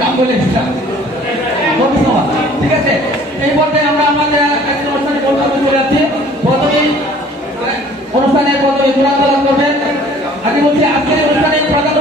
কামরুল ইসলাম। ধন্যবাদ। ঠিক আছে, এই পর্যায়ে আমরা আমাদের একটি অনুষ্ঠানে বক্তব্য চলে যাচ্ছি। প্রথমেই অনুষ্ঠানের প্রথমে চূড়ান্ত করবেন। আগে বলছি আজকের অনুষ্ঠানের প্রধান